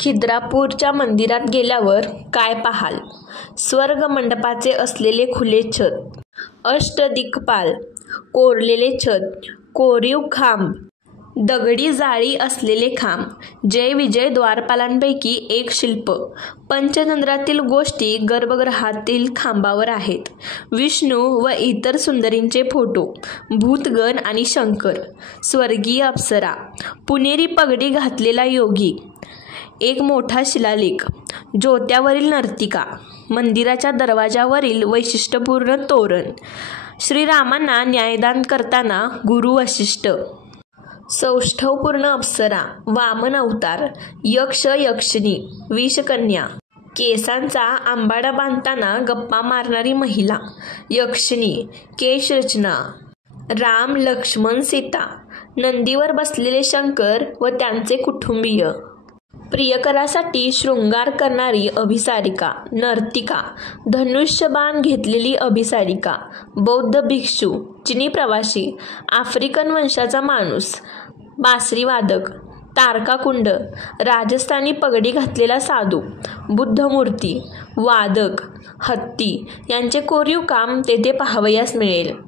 खिद्रापूरच्या मंदिरात गेल्यावर काय पाहाल? स्वर्ग मंडपाचे असलेले खुले छत, अष्टदिक्पाल, कोरलेले छत, कोरीव खांब, दगडी जाळी असलेले खांब, जय विजय द्वारपालांपैकी एक शिल्प, पंचतंत्रातील गोष्टी गर्भगृहातील खांबावर आहेत, विष्णू व इतर सुंदरींचे फोटो, भूतगण आणि शंकर, स्वर्गीय अप्सरा, पुणेरी पगडी घातलेला योगी, एक मोठा शिलालेख, ज्योत्यावरील नर्तिका, मंदिराच्या दरवाजावरील वैशिष्ट्यपूर्ण तोरण, श्रीरामांना न्यायदान करताना गुरु वशिष्ठ, सौष्ठवपूर्ण अप्सरा, वामन अवतार, यक्ष यक्षिणी, विषकन्या, केसांचा आंबाडा बांधताना गप्पा मारणारी महिला, यक्षिणी, केशरचना, राम लक्ष्मण सीता, नंदीवर बसलेले शंकर व त्यांचे कुटुंबीय, प्रियकरासाठी शृंगार करणारी अभिसारिका, नर्तिका, धनुष्यबाण घेतलेली अभिसारिका, बौद्ध भिक्षू, चिनी प्रवासी, आफ्रिकन वंशाचा माणूस, बासरीवादक, तारकाकुंड, राजस्थानी पगडी घातलेला साधू, बुद्धमूर्ती, वादक, हत्ती यांचे कोरीव काम तेथे पाहावयास मिळेल.